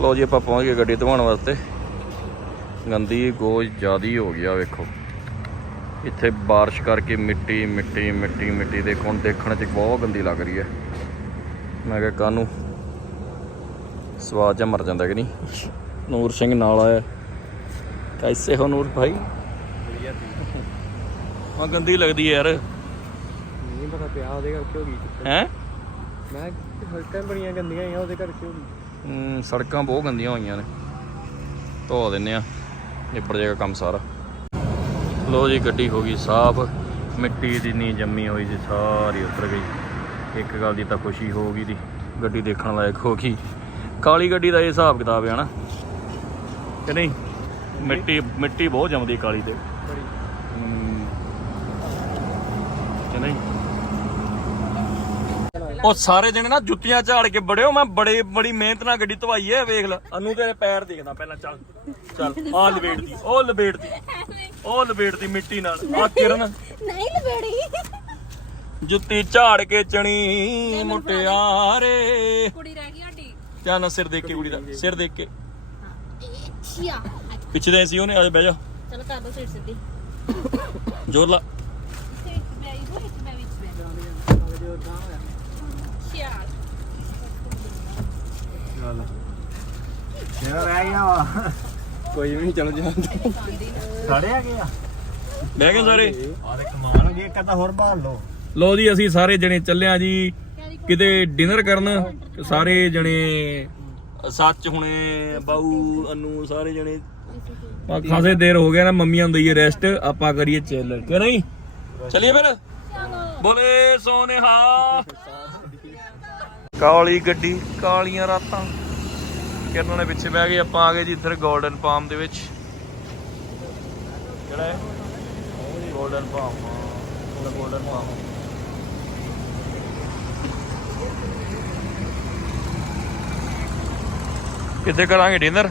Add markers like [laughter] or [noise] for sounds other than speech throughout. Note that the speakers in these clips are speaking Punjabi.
ਲੋ ਜੀ ਆਪਾਂ ਪਹੁੰਚ ਗਏ ਗੱਡੀ ਧਵਾਉਣ ਵਾਸਤੇ। ਗੰਦੀ ਗੋਜ ਜ਼ਿਆਦੀ ਹੋ ਗਿਆ ਵੇਖੋ। ਇੱਥੇ ਬਾਰਿਸ਼ ਕਰਕੇ ਮਿੱਟੀ ਮਿੱਟੀ ਮਿੱਟੀ ਮਿੱਟੀ ਦੇਖੋ ਹੁਣ ਦੇਖਣ 'ਚ ਬਹੁਤ ਗੰਦੀ ਲੱਗ ਰਹੀ ਹੈ ਮੈਂ ਕਿਹਾ ਕਾਹਨੂੰ? ਸਵਾਦ ਜਿਹਾ ਮਰ ਜਾਂਦਾ ਕਿ ਨਹੀਂ? ਨੂਰ ਸਿੰਘ ਨਾਲ ਆਇਆ। ਕੈਸੇ ਹੋ ਨੂਰ ਭਾਈ? ਹਾਂ ਗੰਦੀ ਲੱਗਦੀ ਯਾਰ। ਨਹੀਂ ਪਤਾ ਪਿਆ ਉਹਦੇ ਕਰਕੇ ਹੋ ਗਈ ਹੈ? ਮੈਂ ਸੜਕਾਂ ਬੜੀਆਂ ਗੰਦੀਆਂ ਆਈਆਂ ਉਹਦੇ ਕਰਕੇ ਹੋ ਗਈ ਸੜਕਾਂ ਬਹੁਤ ਗੰਦੀਆਂ ਹੋਈਆਂ ਨੇ। ਧੋ ਦਿੰਨੇ ਆ ਨਿਬੜ ਜਾਏਗਾ ਕੰਮ ਸਾਰਾ। ਲੋ ਜੀ, ਗੱਡੀ ਹੋ ਗਈ ਸਾਫ਼। ਮਿੱਟੀ ਦੀ ਨੀ ਜੰਮੀ ਹੋਈ ਸੀ, ਸਾਰੀ ਉਤਰ ਗਈ। ਇੱਕ ਗੱਲ ਦੀ ਤਾਂ ਖੁਸ਼ੀ ਹੋ ਗਈ ਦੀ, ਗੱਡੀ ਦੇਖਣ ਲਾਇਕ ਹੋ ਗਈ। ਕਾਲੀ ਗੱਡੀ ਦਾ ਇਹ ਹਿਸਾਬ ਕਿਤਾਬ ਹੈ ਨਾ ਕਿ ਨਹੀਂ? ਮਿੱਟੀ ਮਿੱਟੀ ਬਹੁਤ ਜੰਮਦੀ ਕਾਲੀ ਤੇ ਬੜੀ ਹਮ, ਕਿ ਨਹੀਂ ਉਹ ਸਾਰੇ ਜਣੇ ਨਾ ਜੁੱਤੀਆਂ ਝਾੜ ਕੇ ਬੜਿਓ ਮੈਂ ਬੜੇ ਬੜੀ ਮਿਹਨਤ ਨਾਲ ਗੱਡੀ ਧਵਾਈ ਐ ਵੇਖ ਲੈ। ਅਨੂ ਤੇਰੇ ਪੈਰ ਦੇਖਦਾ ਪਹਿਲਾਂ ਚੱਲ ਚੱਲ ਆ ਲਪੇਟਦੀ ਉਹ ਲਪੇਟਦੀ ਉਹ ਲਪੇਟਦੀ ਮਿੱਟੀ ਨਾਲ ਆ ਕਿਰਨ। ਨਹੀਂ ਲਵੇੜੀ ਜੁੱਤੀ ਝਾੜ ਕੇ ਚਣੀ ਮੁਟਿਆਰੇ ਕੁੜੀ ਰਹਿ ਗਈ ਸਾਡੀ। ਕਿਆ ਨਾ ਸਿਰ ਦੇਖ ਕੇ ਕੁੜੀ ਦਾ ਸਿਰ ਦੇਖ ਕੇ। ਛਿਆ ਪਿੱਛੇ ਦੇ ਸੀ ਉਹਨੇ ਆ ਜਾ ਬਹਿ ਜਾ। ਚਲ ਕਰ ਦੋ ਸਿਰ ਸਿੱਧੀ। ਜੋਰ ਲਾ। ਸਿਰ ਬੈਈ ਹੋਈ ਤੇ ਮੈਂ ਵਿੱਚ ਬੈ ਛਿਆ ਚੱਲ ਕਿਹੜਾ ਰਹਿ ਗਿਆ ਵਾ। ਕੋਈ ਵੀ ਨਹੀਂ ਚਲੋ ਜਾਂ ਸੜਿਆ ਗਿਆ ਬਹਿ ਗਏ ਸਾਰੇ? ਆ ਤੇ ਕਮਾਲ ਹੋ ਗਈ ਇੱਕ ਤਾਂ ਹੋਰ ਭਾਲ ਲਓ। ਲੋ ਜੀ ਅਸੀਂ ਸਾਰੇ ਜਣੇ ਚੱਲੇ ਆ ਜੀ। ਕਿਤੇ ਡਿਨਰ ਕਰਨ ਸਾਰੇ ਜਣੇ ਸੱਚ ਹੁਣੇ ਬਾਊ ਅਨੂ ਸਾਰੇ ਜਣੇ। ਆ ਖਾਸੇ ਦੇਰ ਹੋ ਗਿਆ ਨਾ ਮੰਮੀਆਂ ਨੂੰ ਦਈਏ ਰੈਸਟ ਆਪਾਂ ਕਰੀਏ ਚੱਲ ਕਿ ਨਹੀਂ? ਚਲਿਏ ਫਿਰ? ਬੋਲੇ ਸੋਨੇਹਾ। ਕਾਲੀ ਗੱਡੀ ਕਾਲੀਆਂ ਰਾਤਾਂ। ਕਿਰਨ ਨੇ ਪਿੱਛੇ ਬਹਿ ਗਏ ਆਪਾਂ ਆ ਗਏ ਜੀ ਇੱਧਰ 골ਡਨ ਪਾਮ ਦੇ ਵਿੱਚ। ਕਿਹੜਾ ਹੈ? 골ਡਨ ਪਾਮ ਉਹਦਾ 골ਡਨ ਪਾਮ ਕਿੱਥੇ ਕਰਾਂਗੇ ਡਿਨਰ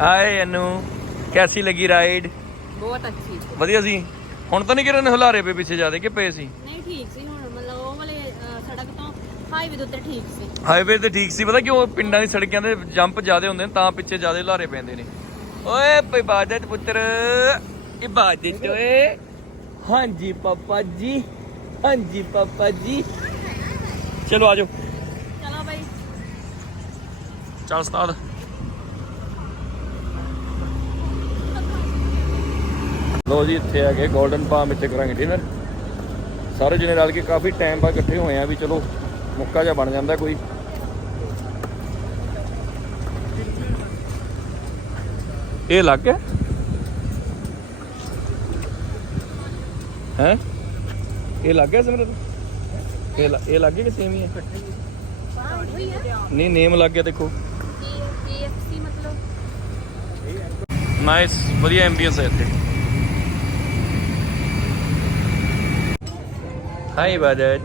ਹਾਏ ਅਨੂ ਕੈਸੀ ਲੱਗੀ ਰਾਈਡ ਬਹੁਤ ਅੱਛੀ। ਵਧੀਆ ਸੀ? ਹੁਣ ਤਾਂ ਨਹੀਂ ਕਿਰਨ ਹੁਲਾਰੇ ਪੇ ਪਿੱਛੇ ਜਾਦੇ ਕਿ ਪਏ ਸੀ? ਨਹੀਂ ਠੀਕ ਸੀ ਹਾਈਵੇ ਦੇ ਉੱਤੇ ਠੀਕ ਸੀ। ਹਾਈਵੇ ਤੇ ਠੀਕ ਸੀ। ਪਤਾ ਕਿਉਂ ਪਿੰਡਾਂ ਦੀ ਸੜਕਾਂ ਦੇ ਜੰਪ ਜ਼ਿਆਦੇ ਹੁੰਦੇ ਨੇ ਤਾਂ ਪਿੱਛੇ ਜ਼ਿਆਦੇ ਹੁਲਾਰੇ ਪੈਂਦੇ ਨੇ। ਓਏ ਇਬਾਦਤ ਪੁੱਤਰ? ਇਬਾਦਤ ਓਏ। ਹਾਂਜੀ ਪਾਪਾ ਜੀ ਹਾਂਜੀ ਪਾਪਾ ਜੀ। ਚਲੋ ਆਜੋ ਚਲੋ ਬਾਈ। ਚੱਲ ਉਸਤਾਦ। ਲੋ ਜੀ ਇੱਥੇ ਆ ਗਏ 골ਡਨ ਪਾਮ ਵਿੱਚ ਕਰਾਂਗੇ ਡਿਨਰ ਸਾਰੇ ਜਣੇ ਰਲ ਕੇ ਕਾਫੀ ਟਾਈਮ ਬਾਅਦ ਇਕੱਠੇ ਹੋਏ ਆ ਵੀ ਚਲੋ ਮੁੱਕਾ ਜਿਹਾ ਬਣ ਜਾਂਦਾ ਕੋਈ। ਇਹ ਲੱਗ ਗਿਆ ਹੈ? ਇਹ ਲੱਗ ਗਿਆ ਸਿਮਰਤ ਇਹ ਇਹ ਲੱਗ ਗਿਆ ਕਿ ਸੇਮ ਹੀ ਹੈ? ਨਹੀਂ ਨੇਮ ਲੱਗ ਗਿਆ ਦੇਖੋ। KFC ਮਤਲਬ ਨਾਈਸ ਵਧੀਆ ਐਂਬੀਐਂਸ ਹੈ ਇੱਥੇ। ਹਾਈ ਬਾਦਤ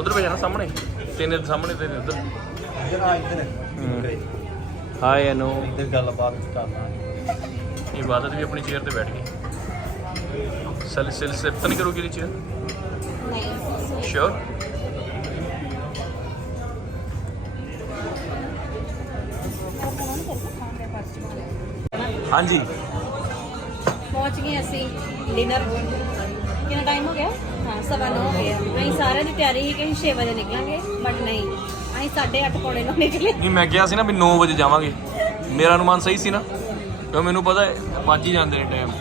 ਉਧਰ ਭੇਜਣਾ ਸਾਹਮਣੇ। ਤੇਨੇ ਦੇ ਸਾਹਮਣੇ ਤੇਨੇ ਉਧਰ ਇੱਧਰ ਆ ਇੱਧਰ ਹਾਈ ਅਨੂ ਇੱਧਰ ਗੱਲਬਾਤ ਕਰਨਾ ਇਬਾਦਤ ਵੀ ਆਪਣੀ ਚੇਅਰ ਤੇ ਬੈਠ ਗਈ ਸਲ ਸਲ ਸਿਫਤ ਨਹੀਂ ਕਰੋਗੀ ਇਹਦੀ ਚੇਅਰ ਨਹੀਂ ਸ਼ੋਰ ਹਾਂਜੀ। ਪਹੁੰਚ ਗਏ ਅਸੀਂ ਡਿਨਰ ਕਿੰਨਾ ਟਾਈਮ ਹੋ ਗਿਆ? ਹਾਂ ਸਵਾ ਨੌ ਹੋ ਗਿਆ ਅਸੀਂ ਸਾਰਿਆਂ ਦੀ ਤਿਆਰੀ ਸੀ ਕਿ ਅਸੀਂ 6 ਵਜੇ ਨਿਕਲਾਂਗੇ ਬਟ ਨਹੀਂ। ਅਸੀਂ 8:30 ਪੌਣੇ ਨੂੰ ਨਿਕਲੇ। ਨਹੀਂ ਮੈਂ ਕਿਹਾ ਸੀ ਨਾ ਵੀ 9 ਵਜੇ ਜਾਵਾਂਗੇ। ਮੇਰਾ ਅਨੁਮਾਨ ਸਹੀ ਸੀ ਨਾ। ਕਿਉਂ ਮੈਨੂੰ ਪਤਾ ਹੈ ਵੱਜ ਹੀ ਜਾਂਦੇ ਨੇ ਟਾਈਮ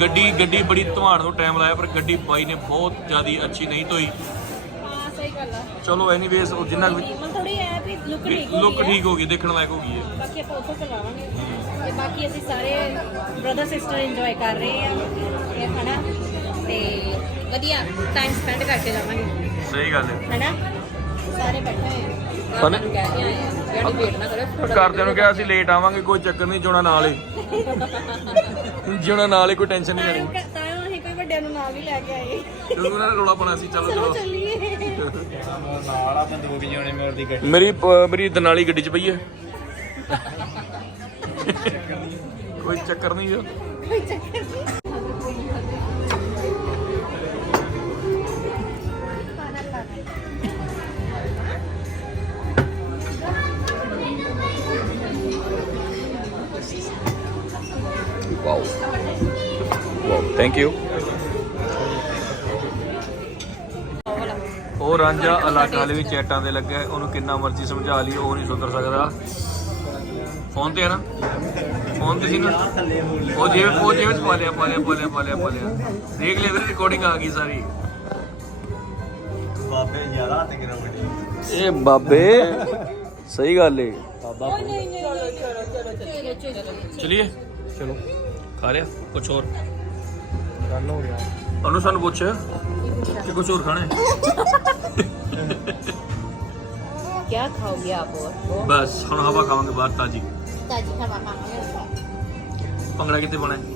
ਗੱਡੀ ਗੱਡੀ ਬੜੀ ਧਵਾਣ ਤੋਂ ਟਾਈਮ ਲਾਇਆ ਪਰ ਗੱਡੀ ਬਾਈ ਨੇ ਬਹੁਤ ਜ਼ਿਆਦੀ ਅੱਛੀ ਨਹੀਂ ਧੋਈ। ਹਾਂ ਸਹੀ ਗੱਲ ਆ। ਚਲੋ ਐਨੀਵੇਸ ਉਹ ਜਿੰਨਾ ਮਨ ਥੋੜੀ ਹੈ ਵੀ ਲੁੱਕ ਠੀਕ ਹੋ ਲੁੱਕ ਗਈ। ਠੀਕ ਹੋ ਗਈ ਦੇਖਣ ਲਾਇਕ ਹੋ ਗਈ ਹੈ। ਬਾਕੀ ਆਪਾਂ ਉੱਥੋਂ ਚਲਾਵਾਂਗੇ। ਤੇ ਬਾਕੀ ਅਸੀਂ ਸਾਰੇ ਬ੍ਰਦਰ ਸਿਸਟਰ ਇੰਜੋਏ ਕਰ ਰਹੇ ਆ ਇਹ ਹਨਾ? ਤੇ ਵਧੀਆ ਟਾਈਮ ਸਪੈਂਡ ਕਰਕੇ ਜਾਵਾਂਗੇ। ਸਹੀ ਗੱਲ ਹੈ। ਹਨਾ? ਸਾਰੇ ਬੈਠੇ ਹੋਏ ਆ। ਪਨ- ਕਹਿ ਕੇ ਆਏ ਆ ਜਿਹੜੀ ਵੇਟ ਨਾ ਕਰਿਓ ਥੋੜਾ ਘਰਦਿਆਂ ਨੂੰ ਕਿਹਾ ਅਸੀਂ ਲੇਟ ਆਵਾਂਗੇ ਕੋਈ ਚੱਕਰ ਨਹੀਂ ਜੁਣਾ ਨਾਲ ਹੀ। ਜੁਣਾ ਨਾਲ ਹੀ ਕੋਈ ਟੈਨਸ਼ਨ ਨਹੀਂ ਲੈਣੀ ਤਾਂ ਅਸੀਂ ਕੋਈ ਵੱਡਿਆਂ ਨੂੰ ਨਾਲ ਹੀ ਲੈ ਕੇ ਆਏ। ਕਿਉਂਕਿ ਉਹਨਾਂ ਨੇ ਰੋਲਾ ਪਾਣਾ ਸੀ ਚਲੋ ਚਲੋ। ਚਲੋ ਚੱਲੀਏ। ਨਾਲ ਆ ਬੰਦੂਕ ਜਿਉਣੇ ਮੇਰੀ ਦੀ ਗੱਡੀ ਮੇਰੀ ਪ- ਮੇਰੀ ਦਨਾਲੀ ਗੱਡੀ 'ਚ ਪਈ ਹੈ। [laughs] ਕੋਈ ਚੱਕਰ ਨਹੀਂ ਕੋਈ ਚੱਕਰ ਥੈਂਕ ਯੂ ਉਹ ਰਾਂਝਾ ਇਲਾਕਾ ਦੇ ਵਿੱਚ ਚੈਟਾਂ ਦੇ ਲੱਗਾ ਉਹਨੂੰ ਕਿੰਨਾ ਮਰਜ਼ੀ ਸਮਝਾ ਲਈ ਉਹ ਨਹੀਂ ਸੁਧਰ ਸਕਦਾ। ਫੋਨ ਤੇ ਹੈ ਨਾ? ਫੋਨ ਤੇ ਸੀ ਨਾ? ਉਹ ਜੇਬ ਉਹ ਚ ਪਾ ਲਿਆ ਪਾ ਲਿਆ ਪਾ ਲਿਆ ਪਾ ਲਿਆ ਪਾ ਲਿਆ। ਦੇਖ ਲਿਆ ਵੀਰੇ ਰਿਕਾਰਡਿੰਗ ਆ ਗਈ ਸਾਰੀ। ਬਾਬੇ ਜ਼ਿਆਦਾ ਤੇ ਗਰਾਉਂਡ ਇਹ ਬਾਬੇ ਸਹੀ ਗੱਲ ਏ। ਚਲਿਏ? ਚਲੋ। ਖਾ ਲਿਆ? ਕੁਛ ਹੋਰ? ਡਨ ਹੋ ਗਿਆ ਉਹਨੂੰ ਸਾਨੂੰ ਪੁੱਛ ਕਿ ਕੁਛ ਹੋਰ ਖਾਣਾ ਹੈ क्या खाओगे आप और ਬਸ ਹੁਣ ਹਵਾ ਖਾਵਾਂਗੇ ਬਾਹਰ ਤਾਜੀ ताजी हवा खाओगे ਭੰਗੜਾ ਕਿੱਥੇ ਪਾਣਾ ਹੈ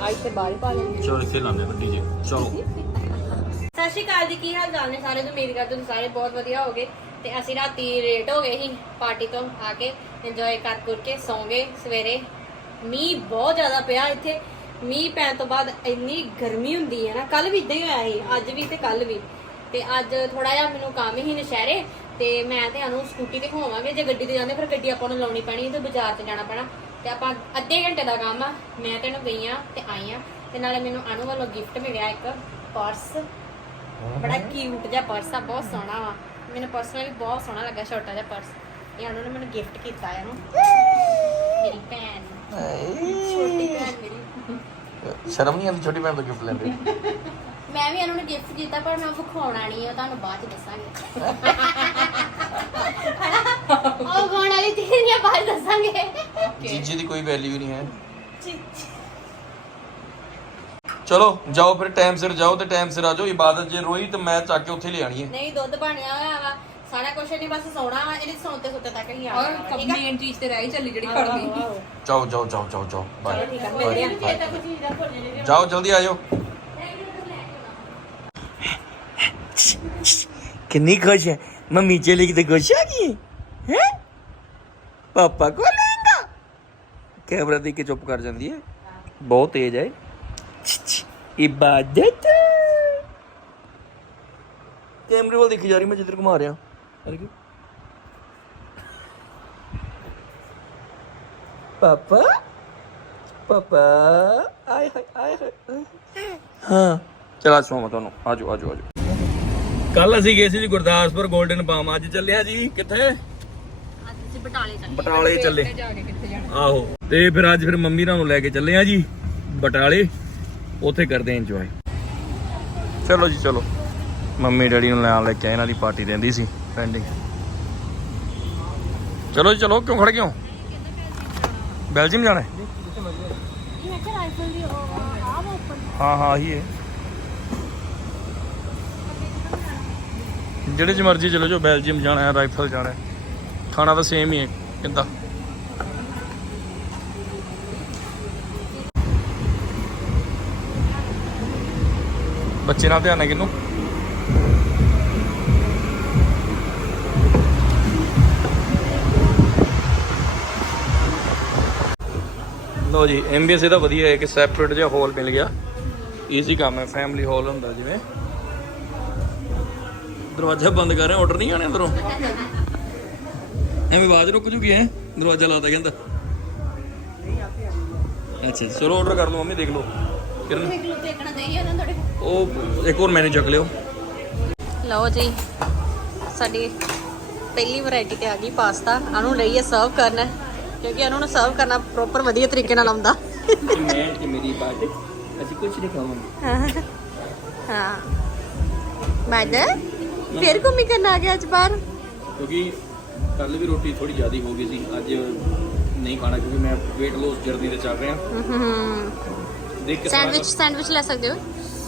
आज से बाल पा लेंगे ਚਲੋ ਇੱਥੇ ਲਾਉਂਦੇ ਹਾਂ ਡੀਜੇ ਚਲੋ ਸਤਿ ਸ਼੍ਰੀ ਅਕਾਲ ਜੀ ਕੀ ਹਾਲ ਚਾਲ ਨੇ ਸਾਰੇ ਤੋਂ ਉਮੀਦ ਕਰਦੇ ਹਾਂ ਸਾਰੇ ਬਹੁਤ ਵਧੀਆ ਹੋਗੇ ਤੇ ਅਸੀਂ ਰਾਤੀ ਲੇਟ ਹੋ ਗਏ ਸੀ ਪਾਰਟੀ ਤੋਂ ਆ ਕੇ ਇੰਜੋਏ ਕਰ ਕਰ ਕੇ ਸੌਂ ਗਏ ਸਵੇਰੇ ਮੀਂਹ ਬਹੁਤ ਜ਼ਿਆਦਾ ਪਿਆ ਇੱਥੇ ਮੀਂਹ ਪੈਣ ਤੋਂ ਬਾਅਦ ਇੰਨੀ ਗਰਮੀ ਹੁੰਦੀ ਹੈ ਨਾ ਕੱਲ ਵੀ ਇਦਾਂ ਹੀ ਹੋਇਆ ਸੀ ਅੱਜ ਵੀ ਤੇ ਕੱਲ ਵੀ। ਤੇ ਅੱਜ ਥੋੜਾ ਜਿਹਾ ਮੈਨੂੰ ਕੰਮ ਹੀ ਨਸ਼ਹਿਰੇ ਤੇ ਮੈਂ ਤੇ ਅਨੂ ਸਕੂਟੀ ਤੇ ਘੁਮਾਵਾਂਗੇ ਜੇ ਗੱਡੀ ਤੇ ਜਾਂਦੇ ਫਿਰ ਗੱਡੀ ਆਪਾਂ ਨੂੰ ਲਾਉਣੀ ਪੈਣੀ ਤੇ ਬਾਜ਼ਾਰ 'ਚ ਜਾਣਾ ਪੈਣਾ। ਤੇ ਆਪਾਂ ਅੱਧੇ ਘੰਟੇ ਦਾ ਕੰਮ ਆ ਮੈਂ ਤੈਨੂੰ ਗਈ ਆ ਤੇ ਆਈ ਆ ਤੇ ਨਾਲੇ ਮੈਨੂੰ ਅਨੂ ਵੱਲੋਂ ਗਿਫਟ ਮਿਲਿਆ ਇੱਕ ਪਰਸ। ਬੜਾ ਕਿਊਟ ਜਿਹਾ ਪਰਸ ਆ ਬਹੁਤ ਸੋਹਣਾ ਵਾ। ਮੈਨੂੰ ਪਰਸਨਲੀ ਬਹੁਤ ਸੋਹਣਾ ਲੱਗਾ ਛੋਟਾ ਜਿਹਾ ਪਰਸ। ਇਹ ਉਹਨਾਂ ਨੇ ਮੈਨੂੰ ਗਿਫਟ ਕੀਤਾ ਇਹਨੂੰ। ਮੇਰੀ ਭੈਣ। ਛੋਟੀ ਭੈਣ ਮੇਰੀ। ਸ਼ਰਮ ਨਹੀਂ ਆਉਂਦੀ ਛੋਟੀ ਭੈਣ ਤੋਂ ਗਿਫਟ ਲੈਂਦੇ ਮੈਂ ਵੀ ਇਹਨਾਂ ਨੂੰ ਗਿਫਟ ਕੀਤਾ ਪਰ ਮੈਂ ਵਿਖਾਉਣਾ ਨਹੀਂ ਹੈ ਤੁਹਾਨੂੰ ਬਾਅਦ ਚ ਦੱਸਾਂਗੇ। [laughs] ਉਹ ਗਾਉਣ ਵਾਲੀ ਚੀਜ਼ ਨਹੀਂ ਬਾਅਦ 'ਚ ਦੱਸਾਂਗੇ। ਜੀਜੀ ਦੀ ਕੋਈ ਵੈਲਿਊ ਨਹੀਂ ਹੈ। ਚਲੋ ਜਾਓ ਫਿਰ ਟਾਈਮ ਸਿਰ ਜਾਓ ਤੇ ਟਾਈਮ ਸਿਰ ਆ ਜਾਓ। ਇਬਾਦਤ ਜੇ ਰੋਈ ਤੇ ਮੈਂ ਚੱਕ ਕੇ ਉੱਥੇ ਲੈ ਆਣੀ ਹੈ। ਨਹੀਂ ਦੁੱਧ ਬਣਿਆ ਹੋਇਆ ਵਾ। ਸਾਰਾ ਕੁਝ ਨਹੀਂ ਬਸ ਸੌਣਾ ਵਾ, ਇਹਨੇ ਸੌਣ ਸੁੱਤੇ ਤੱਕ ਹੀ ਆ ਔਰ ਜਾਣਾ ਵਾ, ਠੀਕ ਆ? ਤੇ ਰਹਿ ਚੱਲੀ ਜਿਹੜੀ ਆਹੋ, ਆਹੋ, ਖੜਦੀ ਆਹੋ। ਜਾਓ ਜਾਓ ਜਾਓ ਬਾਏ ਠੀਕ ਆ, ਮਿਲਦੇ ਆ। ਤਾਂ ਕੋਈ ਚੀਜ਼ ਦਾ ਭੁੱਲ ਜੇ ਜਾਓ ਜਲਦੀ ਆ ਕਿੰਨੀ ਖੁਸ਼ ਹੈ। ਮੰਮੀ ਚਲੀ ਗਈ ਤੇ ਖੁਸ਼ ਆ ਗਈ? ਹੈ? ਪਾਪਾ ਕੋ ਲਹਿੰਗਾ ਕੈਮਰਾ ਦੇਖ ਕੇ ਚੁੱਪ ਕਰ ਜਾਂਦੀ ਹੈ। ਬਹੁਤ ਤੇਜ਼ ਹੈ। ਇਬਾਦਤ। ਕੈਮਰੇ ਵੱਲ ਦੇਖੀ ਜਾ ਰਹੀ ਮੈਂ ਜਿੱਧਰ ਘੁਮਾ ਰਿਹਾ। ਕੱਲ ਅਸੀਂ ਗਏ ਸੀ ਜੀ ਗੁਰਦਾਸਪੁਰ 골ਡਨ ਪਾਮ ਅੱਜ ਚੱਲਿਆ ਜੀ ਕਿੱਥੇ? ਬਟਾਲੇ ਚੱਲੇ। ਬਟਾਲੇ ਚੱਲੇ। ਆਹੋ। ਤੇ ਫਿਰ ਅੱਜ ਫਿਰ ਮੰਮੀ ਨਾਲ ਨੂੰ ਲੈ ਕੇ ਚੱਲੇ ਆ ਜੀ ਬਟਾਲੇ। ਉੱਥੇ ਕਰਦੇ ਇੰਜੋਏ ਚਲੋ ਜੀ ਚਲੋ। ਮੰਮੀ ਡੈਡੀ ਨੂੰ ਲੈ ਲੈ ਕੇ ਇਹਨਾਂ ਦੀ ਪਾਰਟੀ ਰਹਿੰਦੀ ਸੀ। ਪੈਂਡਿੰਗ ਚਲੋ ਜੀ, ਚਲੋ, ਕਿਉਂ ਖੜ ਗਏ ਹੋ? ਬੈਲਜੀਅਮ ਜਾਣਾ ਹੈ? ਮੈਂ ਕਿਹਾ ਰਾਈਫਲ ਦੀ ਆ ਵਾ ਉੱਪਰ ਹਾਂ ਹਾਂ, ਆਹੀ ਹੈ। ਜਿਹੜੇ ਚ ਮਰਜ਼ੀ ਚਲੋ ਜੋ ਬੈਲਜੀਅਮ ਜਾਣਾ ਹੈ, ਰਾਈਫਲ ਜਾਣਾ ਹੈ। ਖਾਣਾ ਤਾਂ ਸੇਮ ਹੀ ਹੈ, ਕਿੱਦਾਂ? ਬੱਚੇ ਨਾਲ ਧਿਆਨ ਹੈ ਕਿਨੂੰ ਲੋ ਜੀ ਐਮਬੀਐਸ ਇਹਦਾ ਵਧੀਆ ਹੈ ਕਿ ਸੈਪਰੇਟ ਜਿਹਾ ਹਾਲ ਮਿਲ ਗਿਆ। ਈਜ਼ੀ ਕੰਮ ਹੈ ਫੈਮਿਲੀ ਹਾਲ ਹੁੰਦਾ ਜਿਵੇਂ। ਦਰਵਾਜ਼ਾ ਬੰਦ ਕਰ ਰਹੇ ਆਰਡਰ ਨਹੀਂ ਆਣੇ ਅੰਦਰੋਂ? ਐਵੇਂ ਆਵਾਜ਼ ਰੁਕ ਜੂਗੀ ਹੈ? ਦਰਵਾਜ਼ਾ ਲਾਤਾ ਕਹਿੰਦਾ। ਅੱਛਾ ਚਲੋ ਆਰਡਰ ਕਰ ਲਓ ਮੰਮੀ ਦੇਖ ਲਓ। ਕਿਰਨ। ਦੇਖ ਲਓ ਦੇਖਣਾ ਚਾਹੀਏ ਉਹਨਾਂ ਤੁਹਾਡੇ ਉਹ ਇੱਕ ਹੋਰ ਮੈਨੂ ਚੱਕ ਲਿਓ। ਲਓ ਜੀ ਸਾਡੀ ਪਹਿਲੀ ਵੈਰਾਈਟੀ ਤੇ ਆ ਗਈ ਪਾਸਤਾ ਅਨੂ ਰਹੀ ਹੈ ਸਰਵ ਕਰਨਾ। ਕਿਉਂਕਿ ਅਨੂ ਨੂੰ ਸਰਵ ਕਰਨਾ ਪ੍ਰੋਪਰ ਵਧੀਆ ਤਰੀਕੇ ਨਾਲ ਆਉਂਦਾ। ਮੈਂ ਤੇ ਮੇਰੀ ਬਾਤ ਅਸੀਂ ਕੁਝ ਨਹੀਂ ਖਾਵਾਂਗੇ। ਹਾਂ। ਮੈਦਰ ਫੇਰ ਘੁੰਮੀ ਕਰਨ ਆ ਗਿਆ ਅੱਜ ਬਾਹਰ। ਕਿਉਂਕਿ ਕੱਲ ਵੀ ਰੋਟੀ ਥੋੜੀ ਜ਼ਿਆਦਾ ਹੋ ਗਈ ਸੀ ਅੱਜ ਨਹੀਂ ਖਾਣਾ ਕਿਉਂਕਿ ਮੈਂ weight loss ਜਰਨੀ ਤੇ ਚੱਲ ਰਿਹਾ। ਦੇਖ ਸੈਂਡਵਿਚ ਸੈਂਡਵਿਚ ਲੈ ਸਕਦੇ ਹੋ?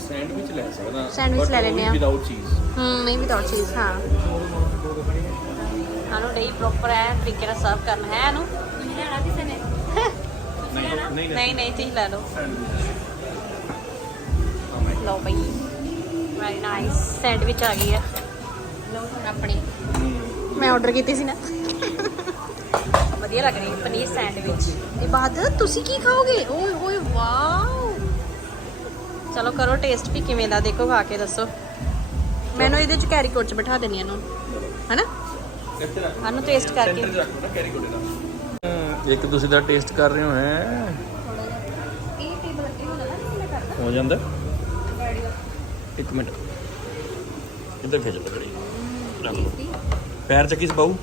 ਸੈਂਡਵਿਚ ਲੈ ਸਕਦਾ Sandwich ਲੈ ਲੈਂਦੇ ਆ। ਵਿਦਆਊਟ ਚੀਜ਼ ਹਮ ਮੈਂ ਵੀ ਦੌੜ ਚੀਜ਼ ਹਾਂ। ਅਨੂ ਰਹੀ ਪ੍ਰੋਪਰ ਹੈ ਤਰੀਕੇ ਨਾਲ ਸਰਵ ਕਰਨਾ। ਹੈ ਅਨੂ ਲੈਣਾ ਕਿਸੇ ਨੇ ਨਹੀਂ ਨਹੀਂ ਨਹੀਂ ਤੁਸੀਂ ਲੈ ਲਓ। ਲਓ ਬਈ। ਵੈਰੀ ਨਾਈਸ ਸੈਂਡਵਿਚ ਆ ਗਈ ਹੈ ਲਓ ਹੁਣ ਆਪਣੀ। ਮੈਂ ਆਰਡਰ ਕੀਤੀ ਸੀ ਨਾ। ਵਧੀਆ ਲੱਗ ਰਹੀ ਪਨੀਰ ਸੈਂਡਵਿਚ ਇਬਾਦਤ ਤੁਸੀਂ ਕੀ ਖਾਓਗੇ? ਓਏ ਓਏ ਵਾਓ। ਚਲੋ ਕਰੋ ਟੇਸਟ ਵੀ ਕਿਵੇਂ ਦਾ ਦੇਖੋ ਖਾ ਕੇ ਦੱਸੋ। ਮੈਨੂੰ ਇਹਦੇ ਚ ਕੈਰੀ ਕੋਟ ਚ ਬਿਠਾ ਦੇਣੀ ਇਹਨੂੰ। ਹੈਨਾ? ਸਾਨੂੰ ਟੇਸਟ ਕਰਕੇ। ਇੱਕ ਤੁਸੀਂ ਦਾ ਟੇਸਟ ਕਰ ਰਹੇ ਹੋ ਹੈ? ਇਹ ਟੇਬਲ ਅੱਗੇ ਹੋ ਜਾਣਾ ਹੋ ਜਾਂਦਾ? ਇੱਕ ਮਿੰਟ। ਇੱਧਰ ਖਿੱਚ ਲੈ ਰੱਖ ਲਓ। ਪੈਰ ਚੱਕੀ ਸਬਾਉ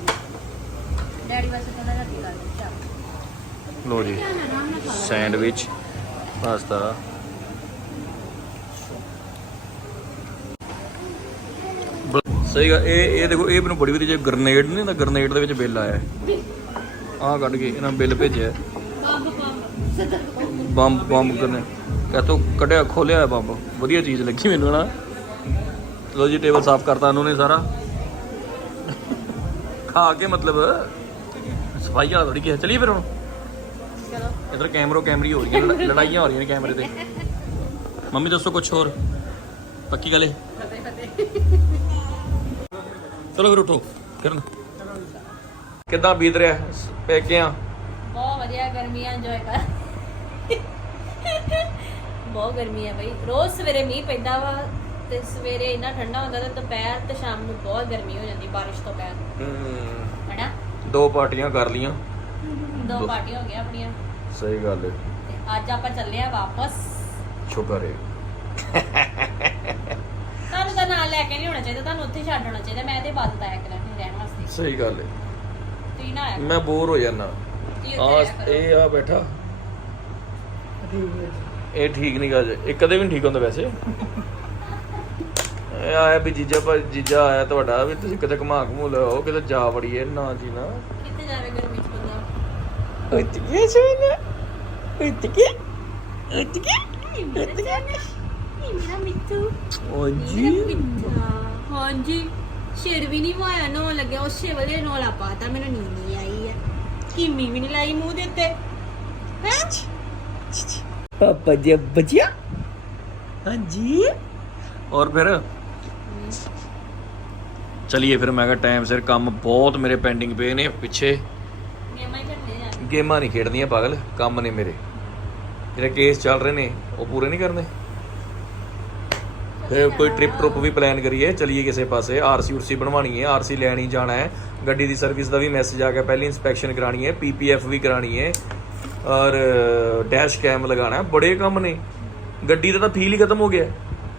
ਡੈਡੀ ਵਾਸਤੇ ਤਾਂ ਰੱਖੀ ਲਾ ਦੇ ਚਾਹ ਲੋ ਜੀ ਸੈਂਡਵਿਚ ਪਾਸਤਾ। ਸਹੀ ਗੱਲ, ਇਹ ਇਹ ਦੇਖੋ, ਇਹ ਮੈਨੂੰ ਬੜੀ ਵਧੀਆ ਜੇ ਗ੍ਰਨੇਡ ਨਹੀਂ ਹੁੰਦਾ ਗ੍ਰਨੇਡ ਦੇ ਵਿੱਚ ਬਿੱਲ ਆਇਆ। ਆਹ ਕੱਢ ਕੇ ਇਹਨਾਂ ਬਿੱਲ ਭੇਜਿਆ। ਬੰਬ ਬੰਬ ਕਰਨੇ। ਕਹਤੋ ਕੱਢਿਆ ਖੋਲਿਆ ਹੋਇਆ ਬੰਬ। ਵਧੀਆ ਚੀਜ਼ ਲੱਗੀ ਮੈਨੂੰ ਨਾ ਲੋ ਜੀ, ਟੇਬਲ ਸਾਫ਼ ਕਰਤਾ ਉਹਨੂੰ ਨੇ ਸਾਰਾ। ਖਾ ਕੇ ਮਤਲਬ ਸਫ਼ਾਈ ਵਾਲਾ ਥੋੜੀ ਕਿਹਾ। ਚਲੀਏ ਫਿਰ ਹੁਣ। ਚਲੋ ਇਧਰ ਕੈਮਰੋ ਕੈਮਰੀ ਹੋ ਰਹੀ ਹੈ ਲੜਾਈਆਂ ਹੋ ਰਹੀਆਂ ਨੇ ਕੈਮਰੇ ਤੇ। ਮੰਮੀ, ਦੱਸੋ ਕੁਝ ਹੋਰ? ਪੱਕੀ ਗੱਲ ਹੈ ਚਲੋ ਫਿਰ ਉਠੋ ਕਰਨ। ਕਿੱਦਾਂ ਬੀਤ ਰਿਹਾ? ਪੇਕਿਆਂ? ਬਹੁਤ ਵਧੀਆ ਗਰਮੀਆਂ ਇੰਜੋਏ ਕਰ। ਬਹੁਤ ਗਰਮੀ ਹੈ ਬਈ। ਰੋਜ਼ ਸਵੇਰੇ ਮੀਂਹ ਪੈਂਦਾ ਵਾ ਤੇ ਸਵੇਰੇ ਇੰਨਾ ਠੰਡਾ ਹੁੰਦਾ ਤੇ ਦੁਪਹਿਰ ਤੇ ਸ਼ਾਮ ਨੂੰ ਬਹੁਤ ਗਰਮੀ ਹੋ ਜਾਂਦੀ ਬਾਰਿਸ਼ ਤੋਂ ਬਾਅਦ ਹੈਨਾ? ਦੋ ਪਾਰਟੀਆਂ ਕਰ ਲੀਆਂ ਦੋ। ਪਾਰਟੀਆਂ ਹੋ ਗਈਆਂ ਆਪਣੀਆਂ। ਸਹੀ ਗੱਲ ਹੈ ਤੇ ਅੱਜ ਆਪਾਂ ਚੱਲੇ ਆ ਵਾਪਸ। ਸ਼ੁਕਰ ਹੈ ਲੈ ਕੇ ਨਹੀਂ ਹੋਣਾ ਚਾਹੀਦਾ ਤੁਹਾਨੂੰ ਉੱਥੇ ਛੱਡ ਹੋਣਾ ਚਾਹੀਦਾ ਮੈਂ ਇਹਦੇ ਬਾਅਦ ਆਇਆ ਕਰਾਂਗੀ ਰਹਿਣ ਵਾਸਤੇ। ਸਹੀ ਗੱਲ ਹੈ ਤੁਸੀਂ ਨਾ ਆਇਆ ਮੈਂ ਬੋਰ ਹੋ ਜਾਣਾ ਤੁਸੀਂ ਆ ਰਹਿਆ ਕਰੋ। ਇਹ ਆ ਬੈਠਾ। ਇਹ ਠੀਕ ਨਹੀਂ ਗਾ ਇਹ ਕਦੇ ਵੀ ਨਹੀਂ ਠੀਕ ਹੁੰਦਾ ਵੈਸੇ। [laughs] ਇਹ ਆਇਆ ਵੀ ਜੀਜਾ ਭਾਈ ਜੀਜਾ ਆਇਆ ਤੁਹਾਡਾ ਵੀ ਤੁਸੀਂ ਕਿਤੇ ਘੁਮਾ ਘਮੂ ਲਿਓ ਕਿਤੇ ਜਾ ਵੜੀਏ ਨਾ ਜੀ ਨਾ। ਕਿੱਥੇ ਜਾਵੇ ਗਰਮੀ ਚ ਬੰਦਾ? ਉੱਤੀਏ ਸੋਨਾ। ਉੱਤੀਏ ਉੱਤੀਏ ਇਹ ਮੇਰਾ ਮਿੱਠੂ ਓ ਮੇਰਾ ਮਿੱਠਾ ਹਾਂਜੀ। ਸ਼ੇਰ ਵੀ ਨਹੀਂ ਵਾਇਆ ਨੋ ਲੱਗਿਆ। ਉਸੇ ਵੇਲੇ ਨੋਲਾ ਪਾਤਾ ਮੈਨੂੰ ਨੀਂਦ ਨਹੀਂ ਆਈ ਹੈ ਕਿੰਮੀ ਵੀ ਨਹੀਂ ਲਾਈ ਮੂੰਹ ਦੇ ਉੱਤੇ। ਹੈ? ਪਾਪਾ ਜੀ ਬਚਿਆ ਹਾਂਜੀ। ਔਰ ਫਿਰ? ਚਲਿਏ ਫਿਰ ਮੈਂ ਕਿਹਾ ਟਾਈਮ ਸਿਰ ਕੰਮ ਬਹੁਤ ਮੇਰੇ ਪੈਂਡਿੰਗ ਪਏ ਨੇ ਪਿੱਛੇ। ਗੇਮਾਂ ਜਾ ਨਹੀਂ ਖੇਡਦੀਆਂ ਪਾਗਲ। ਕੰਮ ਨੇ ਮੇਰੇ। ਜਿਹੜੇ ਕੇਸ ਚੱਲ ਰਹੇ ਨੇ ਉਹ ਪੂਰੇ ਨਹੀਂ ਕਰਨੇ। ਕੋਈ ਟ੍ਰਿਪ ਟਰੁਪ ਵੀ ਪਲਾਨ ਕਰੀਏ ਚਲੀਏ ਕਿਸੇ ਪਾਸੇ ਆਰਸੀ ਉਰਸੀ ਬਣਵਾਣੀ ਹੈ ਆਰਸੀ ਲੈਣੀ ਜਾਣਾ ਹੈ ਗੱਡੀ ਦੀ ਸਰਵਿਸ ਦਾ ਵੀ ਮੈਸੇਜ ਆ ਗਿਆ ਪਹਿਲੀ ਇਨਸਪੈਕਸ਼ਨ ਕਰਾਣੀ ਹੈ ਪੀਪੀਐਫ ਵੀ ਕਰਾਣੀ ਹੈ ਔਰ ਡੈਸ਼ ਕੈਮ ਲਗਾਣਾ ਹੈ ਬੜੇ ਕੰਮ ਨੇ। ਗੱਡੀ ਦਾ ਤਾਂ ਫੀਲ ਹੀ ਖਤਮ ਹੋ ਗਿਆ।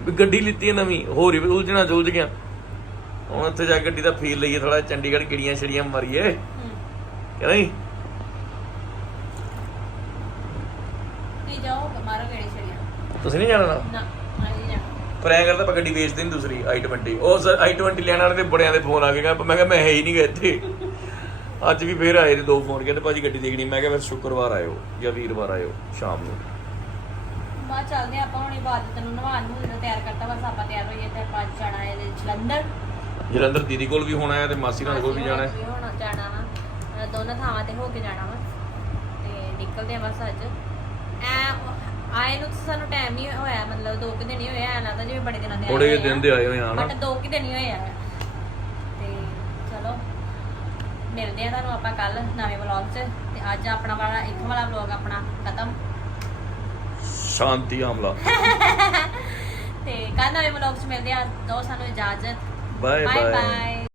ਵੀ ਗੱਡੀ ਲਿੱਤੀ ਹੈ ਨਵੀਂ ਹੋਰ ਹੀ ਉਲਝਣਾ ਉਲਝ ਗਿਆ। ਹੁਣ ਉੱਥੇ ਜਾ ਕੇ ਗੱਡੀ ਦਾ ਫੀਲ ਲਈਏ ਥੋੜਾ ਚੰਡੀਗੜ੍ਹ ਕਿੜੀਆਂ ਛੜੀਆਂ ਮਾਰੀਏ। ਕਿ ਨਹੀਂ? ਤੇ ਜਾਓ ਮਾਰੋ ਗੇੜੀ ਛੜੀਆਂ। ਤੁਸੀਂ ਨਹੀਂ ਜਾਣਾ? ਨਾ। ਪਰ ਐਂ ਕਰਦਾ ਆਪਾਂ ਗੱਡੀ ਵੇਚਦੇ ਨਹੀਂ ਦੂਸਰੀ i20 ਉਹ ਸਰ i20 ਲੈਣ ਵਾਲੇ ਤੇ ਬੜਿਆਂ ਦੇ ਫੋਨ ਆ ਗਏ ਕਹਿੰਦਾ ਮੈਂ ਕਿਹਾ ਮੈਂ ਹੈ ਹੀ ਨਹੀਂ ਗਾ ਇੱਥੇ। ਅੱਜ ਵੀ ਫੇਰ ਆਏ ਨੇ ਦੋ ਫੋਨ ਕਹਿੰਦੇ ਭਾਜੀ ਗੱਡੀ ਦੇਖਣੀ। ਮੈਂ ਕਿਹਾ ਫਿਰ ਸ਼ੁੱਕਰਵਾਰ ਆਇਓ ਜਾਂ ਵੀਰਵਾਰ ਆਇਓ ਸ਼ਾਮ ਨੂੰ। ਬਾਅਦ ਚੱਲਦੇ ਆਪਾਂ ਹੁਣ ਇਬਾਦਤ ਨੂੰ ਨਵਾਉਣ ਨੂੰ ਜਦੋਂ ਤਿਆਰ ਕਰਤਾ ਬਸ ਆਪਾਂ ਤਿਆਰ ਹੋਈਏ ਤੇ ਆਪਾਂ ਜਾਣਾ ਹੈ ਜਲੰਧਰ। ਜਲੰਧਰ ਦੀਦੀ ਕੋਲ ਵੀ ਹੋਣਾ ਹੈ ਤੇ ਮਾਸੀ ਨਾਲ ਕੋਲ ਵੀ ਜਾਣਾ ਹੈ। ਹੋਣਾ ਜਾਣਾ ਵਾ। ਦੋਨਾਂ ਥਾਵਾਂ ਤੇ ਹੋ ਕੇ ਜਾਣਾ ਵਾ। ਤੇ ਨਿਕਲਦੇ ਆ ਬਸ ਅੱਜ। ਐ ਆਏ ਨੂੰ ਤਾਂ ਸਾਨੂੰ ਟਾਈਮ ਨਹੀਂ ਹੋਇਆ ਮਤਲਬ ਦੋ ਕੁ ਦਿਨ ਹੀ ਹੋਇਆ ਐ ਲੱਗਦਾ ਜਿਵੇਂ ਬੜੇ ਦਿਨਾਂ ਦੇ ਆਏ ਥੋੜੇ ਜਿਹੇ। ਦਿਨ ਦੇ ਆਏ ਹੋਏ ਆ ਨਾ ਬਟ ਦੋ ਕੁ ਦਿਨ ਹੀ ਹੋਏ ਆ। ਤੇ ਚਲੋ ਮਿਲਦੇ ਆ ਤੁਹਾਨੂੰ ਆਪਾਂ ਕੱਲ ਨਵੇਂ ਵਲੌਗ 'ਚ। ਤੇ ਅੱਜ ਆਪਣਾ ਵਾਲਾ ਇੱਕ ਵਾਲਾ ਵਲੌਗ ਆਪਣਾ ਖਤਮ। ਸ਼ਾਂਤੀ ਆਮਲਾ। [laughs] ਤੇ ਕੱਲ ਨਵੇਂ ਵਲੌਗ 'ਚ ਮਿਲਦੇ ਆ। ਦੋ ਸਾਨੂੰ ਇਜਾਜ਼ਤ। Bye bye